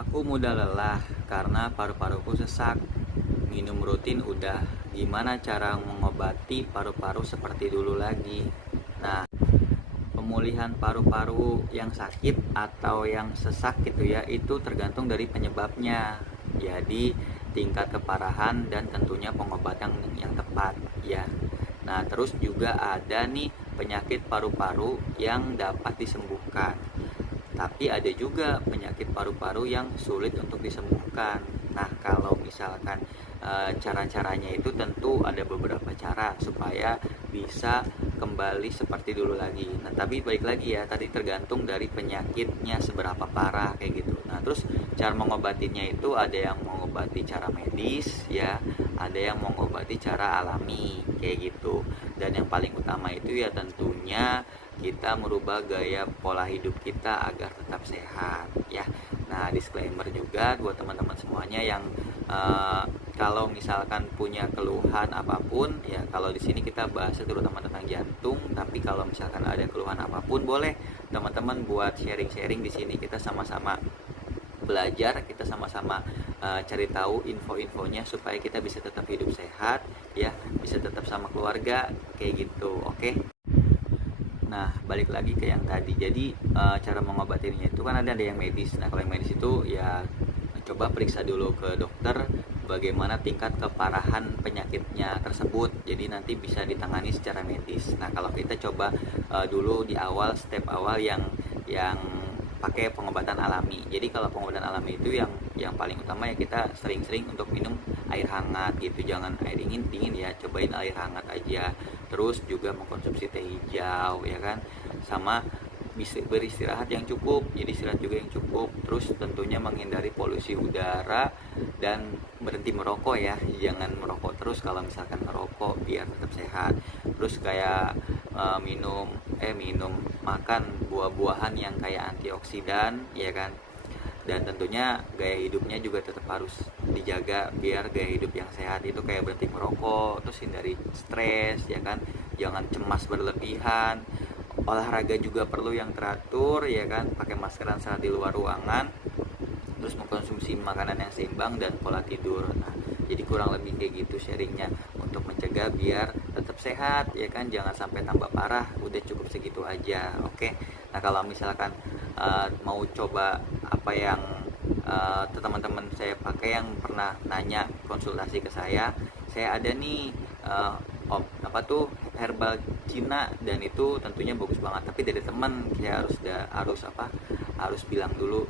Aku mudah lelah karena paru-paruku sesak. Minum rutin udah. Gimana cara mengobati paru-paru seperti dulu lagi? Nah, pemulihan paru-paru yang sakit atau yang sesak gitu ya, itu tergantung dari penyebabnya. Jadi, tingkat keparahan dan tentunya pengobatan yang tepat ya. Nah, terus juga ada nih penyakit paru-paru yang dapat disembuhkan. Tapi ada juga penyakit paru-paru yang sulit untuk disembuhkan. Nah, kalau misalkan cara-caranya itu tentu ada beberapa cara supaya bisa kembali seperti dulu lagi. Nah, tapi balik lagi ya, tadi tergantung dari penyakitnya seberapa parah kayak gitu. Nah, terus cara mengobatinya itu ada yang mengobati cara medis ya, ada yang mengobati cara alami kayak gitu. Dan yang paling utama itu ya tentunya kita merubah gaya pola hidup kita agar tetap sehat ya. Nah, disclaimer juga buat teman-teman semuanya yang kalau misalkan punya keluhan apapun ya, kalau di sini kita bahas terutama tentang jantung, tapi kalau misalkan ada keluhan apapun boleh teman-teman buat sharing-sharing di sini, kita sama-sama belajar, kita sama-sama cari tahu info-infonya supaya kita bisa tetap hidup sehat ya, bisa tetap sama keluarga kayak gitu. Oke. Nah, balik lagi ke yang tadi. Jadi cara mengobatinya itu kan ada yang medis. Nah, kalau yang medis itu ya coba periksa dulu ke dokter bagaimana tingkat keparahan penyakitnya tersebut. Jadi nanti bisa ditangani secara medis. Nah, kalau kita coba dulu di awal, step awal yang pakai pengobatan alami. Jadi kalau pengobatan alami itu yang paling utama ya kita sering-sering untuk minum air hangat gitu. Jangan air dingin ya, cobain air hangat aja. Terus juga mengkonsumsi teh hijau ya kan. Sama bisa beristirahat yang cukup, jadi istirahat juga yang cukup. Terus tentunya menghindari polusi udara dan berhenti merokok ya, jangan merokok terus kalau misalkan merokok biar tetap sehat. Terus kayak minum makan buah-buahan yang kayak antioksidan ya kan. Dan tentunya gaya hidupnya juga tetap harus dijaga biar gaya hidup yang sehat itu kayak berhenti merokok, terus hindari stres ya kan, jangan cemas berlebihan. Olahraga juga perlu yang teratur ya kan, pakai maskeran saat di luar ruangan, terus mengkonsumsi makanan yang seimbang dan pola tidur. Nah, jadi kurang lebih kayak gitu sharingnya untuk mencegah biar tetap sehat ya kan, jangan sampai tambah parah. Udah cukup segitu aja. Oke. Nah, kalau misalkan mau coba apa yang teman-teman saya pakai yang pernah nanya konsultasi ke saya ada nih apa tuh herbal Cina, dan itu tentunya bagus banget. Tapi dari teman saya harus bilang dulu